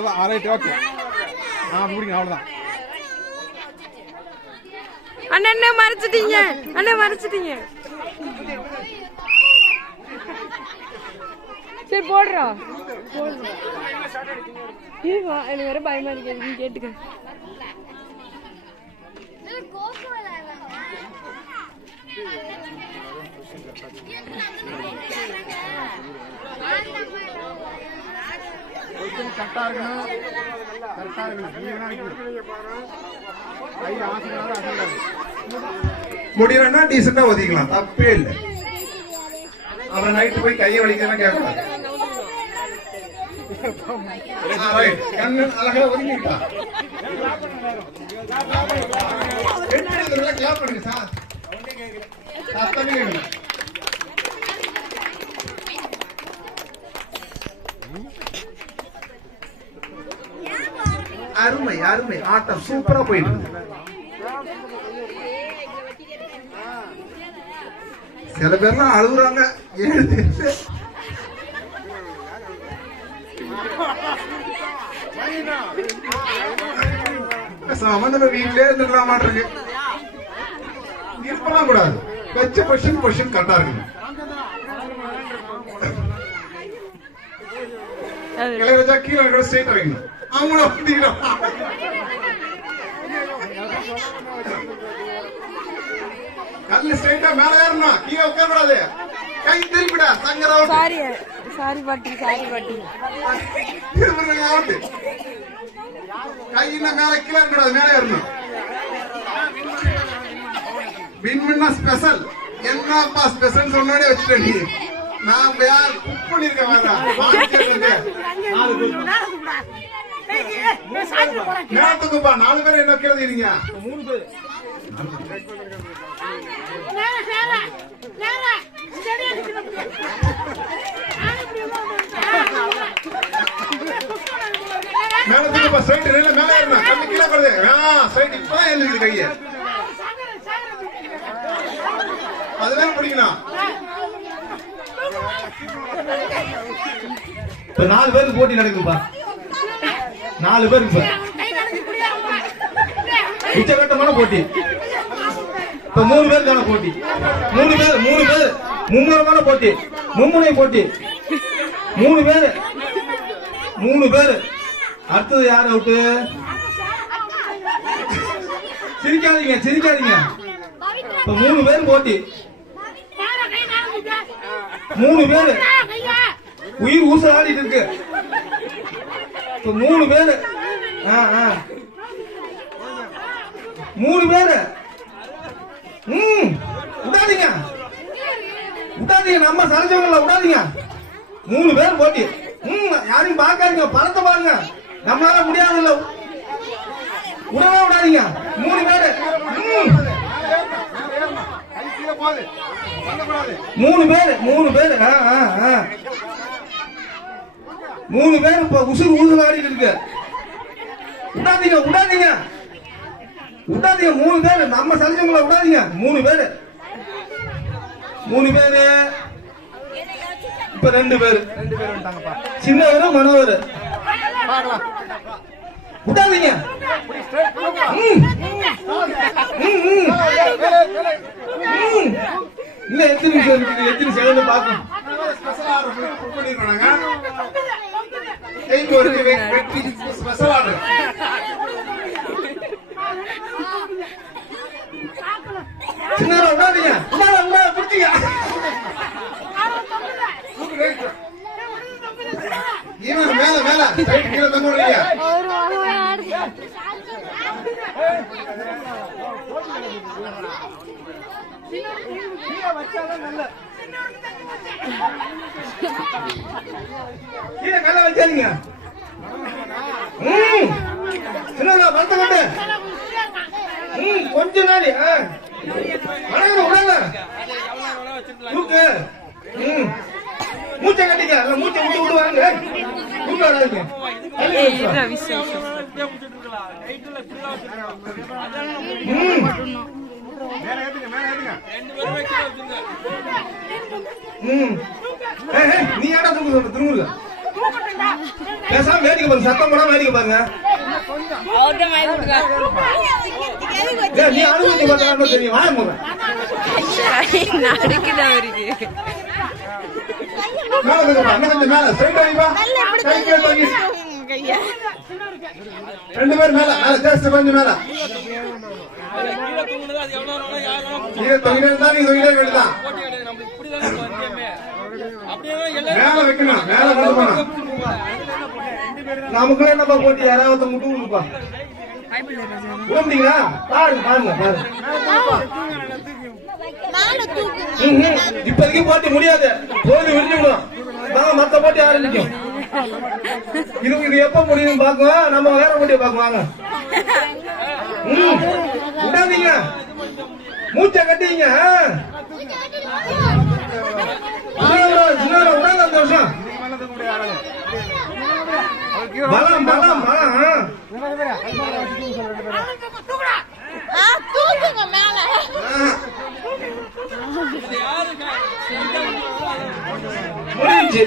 அவ்வளோதான் right okay ஆ பிடிக்கணும் அவ்வளோதான் அண்ணா என்ன மறைச்சிட்டீங்க. அண்ணா மறைச்சிட்டீங்க. சரி போடுறோம் எனக்கு வேற பயமா இருக்கு. நீ கேட்டுக்க. கரெக்டாக இருக்கணும். கரெக்டாக இருக்கணும். முடியலன்னா டீசெண்டா ஒதுக்கலாம் தப்பே இல்லை. அப்புறம் நைட்டு போய் கையை வலிக்கலாம் கேட்கக்கூடாது ஆ, right. கண்ணு அழகா ஒதுங்கிட்டா பின்னாடி இருக்கிறவங்க clap பண்ணுங்க சார் சத்தமே கேட்கல. அருமை அருமை. ஆட்டம் சூப்பரா போயிட்டு இருக்கு சில பேர்லாம் அழுகுறாங்க. ஏழு தெரியல. சம்பந்தம் வீட்டிலே இருந்துக்கலாமான் இருக்கு இருப்பலாம் கூடாது. வச்ச பொசிஷன் பொசிஷன் கரெக்டா இருக்கு இளையராஜா கீழே ஸ்ட்ரெயிட் வைக்கணும் அவங்கள வந்துக்கணும் கல்லு ஸ்ட்ரெயிட்டா மேல ஏறணும் கீழே உட்கார கூடாது கை திருப்பிடா சங்கர சாரி சாரி பாட்டி சாரி பாட்டி. அவுட் கை இன்னும் மேல கீழே இருக்கக்கூடாது மேல ஏறணும். வின்மின்னா ஸ்பெஷல் என்னப்பா ஸ்பெஷல் சொன்னோடே வச்சுட்டேன் நீ. நான் யார் குக் பண்ணிருக்கேன் வேற. நேரத்துக்குப்பா நாலு பேர் என்ன கீழே தீங்க மூணு பேர். மேலத்துக்குப்பா ஸ்ட்ரைட் நில மேல ஏறணும் கண்ணு கீழே போடுது ஆ ஸ்ட்ரைட் இப்பதான் எழுதுது கையை. அதுதான் பிடிக்கணும். இப்ப நாலு பேருக்கு போட்டி நடக்குதுப்பா. நாலு பேர் இப்ப உச்சகட்டமான போட்டி. இப்ப மூணு பேருக்கான போட்டி? மூணு பேர் மூணு பேர். மும்முரமான போட்டி. மும்முனை போட்டி. மூணு பேர். மூணு பேர். அடுத்தது யார் அவுட்டு சிரிக்காதீங்க சிரிக்காதீங்க. இப்ப மூணு பேர் போட்டி. மூணு பேர். உயிர் ஊசலாடிட்டு இருக்கு. இப்ப மூணு பேரு. ஆ, ஆ. மூணு பேரு. ம் விடாதீங்க. விடாதீங்க நம்ம சரஞ்சவங்கள விடாதீங்க. மூணு பேர் போட்டி. ம் யாரையும் பார்க்காதீங்க பணத்தை பாருங்க. நம்மளால முடியாதுல்ல. விடவே விடாதீங்க. மூணு பேரு. மூணு பேர் மூணு பேர். ஆ, ஆ, ஆ. மூணு பேர் இப்ப உசுறு ஊசல் ஆடிட்டு இருக்கு. விடாதீங்க விடாதீங்க விடாதீங்க மூணு பேர். நம்ம சலிச்சவங்கள விடாதீங்க மூணு பேர். மூணு பேரு. இப்ப ரெண்டு பேர். ரெண்டு பேர் வந்துட்டாங்கப்பா. சின்னவர் மனோவர். பார்க்கலாம் விடாதீங்க இல்ல ம். ம், எத்தனை நிமிஷம் இருக்குது? எத்தனை செகண்ட் பார்க்கணும்? விடாத பிடிச்சிங்க இவன் மேல மேல சைடு கீழே தங்க முடியல ஒரு வாரம் ஆடுது கீழே வச்சாதான் நல்ல கீழே மேல வச்சாதீங்க. ம். சின்னதா வந்த கட்டு ம் கொஞ்ச நாளி ஆ வணக்கம் விடாத தூக்கு ம் மூச்சை கட்டிக்க அல்ல மூச்சை விட்டு விட்டு வாங்க தூக்க வராதுங்க நீ ஏடா தூக்கு சொல்ற திருமுருகா பேசாம வேடிக்கை பாருங்க சத்தம் போடாம வேடிக்கை பாருங்க. நீ அனுமதி தெரியும். நடுக்குது அவருக்கு ரெண்டு பேரும் மேல மேல ஜஸ்ட் கொஞ்சம் மேல. கீழே தொங்கிட்டே இருந்தா நீ தொங்கிட்டே வேண்டியதான் மேல வைக்கணும் மேல கொண்டு போகணும் நமக்குள்ள என்னப்பா போட்டி? யாராவது முட்டு கொடுப்பா விட முடியுங்களா பாருங்க பாருங்க பாருங்க. ம், ம். இப்போதைக்கு போட்டி முடியாது. போது விரிஞ்சு விடும் மத்த போட்டி ஆரம்பிக்கும். இது இது எப்ப முடியும் பாக்குவோம் நம்ம வேற போட்டியை பார்க்க வாங்க. ம். விடாதீங்க மூச்சை கட்டிங்க விடாத அந்த வருஷம் பலம் பலம் பலம். தூக்குங்க மேல. முடிஞ்சு